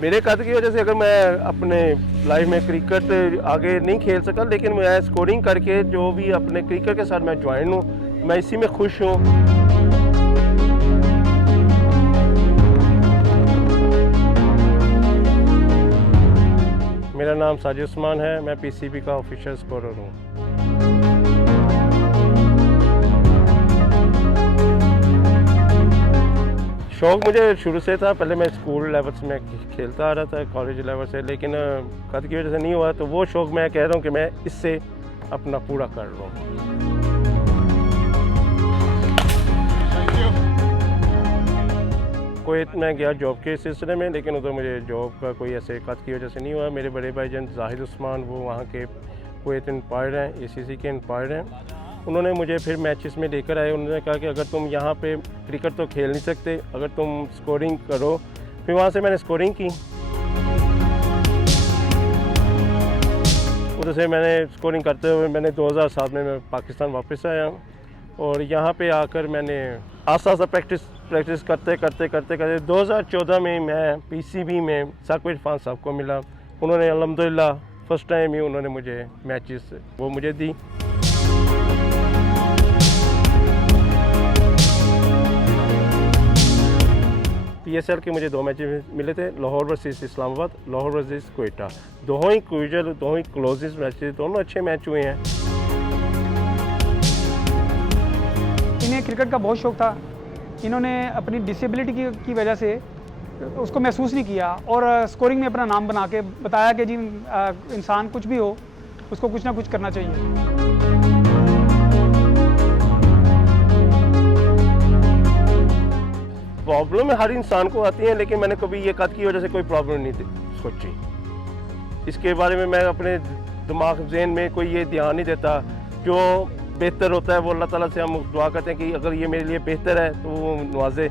मेरे कद की वजह से अगर मैं अपने लाइफ में क्रिकेट आगे नहीं खेल सका, लेकिन मैं स्कोरिंग करके जो भी अपने क्रिकेट के साथ मैं ज्वाइन हूँ, मैं इसी में खुश हूँ। मेरा नाम साजिद उस्मान है, मैं पीसीबी का ऑफिशियल स्कोरर हूँ। शौक़ मुझे शुरू से था, पहले मैं स्कूल लेवल्स में खेलता आ रहा था, कॉलेज लेवल से, लेकिन कद की वजह से नहीं हुआ, तो वो शौक़ मैं कह रहा हूँ कि मैं इससे अपना पूरा कर रहा हूँ। कुवैत में गया जॉब के सिलसिले में, लेकिन उधर मुझे जॉब का कोई ऐसे कद की वजह से नहीं हुआ। मेरे बड़े भाईजान जाहिद उस्मान, वो वहाँ के कुवैत एम्पायर हैं, एसीसी के एम्पायर हैं। उन्होंने मुझे फिर मैचेस में लेकर आए। उन्होंने कहा कि अगर तुम यहाँ पे क्रिकेट तो खेल नहीं सकते, अगर तुम स्कोरिंग करो। फिर वहाँ से मैंने स्कोरिंग की, उधर से मैंने स्कोरिंग करते हुए मैंने 2007 में मैं पाकिस्तान वापस आया, और यहाँ पे आकर मैंने आस्ता आस्ता प्रैक्टिस करते 2014 में मैं पीसीबी में साकिब इरफान साहब को मिला। उन्होंने अल्हम्दुलिल्लाह फर्स्ट टाइम ही उन्होंने मुझे मैचेस वो मुझे दी। पीएसएल के मुझे 2 मैचेस मिले थे, लाहौर वर्सेस इस्लामाबाद, लाहौर वर्सेस क्वेटा। दोनों ही क्रूशियल, दोनों ही क्लोजेस्ट मैचेस, दोनों अच्छे मैच हुए हैं। इन्हें क्रिकेट का बहुत शौक़ था। इन्होंने अपनी डिसेबिलिटी की वजह से उसको महसूस नहीं किया, और स्कोरिंग में अपना नाम बना के बताया कि जी इंसान कुछ भी हो, उसको कुछ ना कुछ करना चाहिए। प्रॉब्लम हर इंसान को आती है, लेकिन मैंने कभी ये कद की वजह से कोई प्रॉब्लम नहीं सोची। इसके बारे में मैं अपने दिमाग ज़हन में कोई ये ध्यान नहीं देता। जो बेहतर होता है वो अल्लाह ताला से हम दुआ करते हैं कि अगर ये मेरे लिए बेहतर है तो वो नवाजे।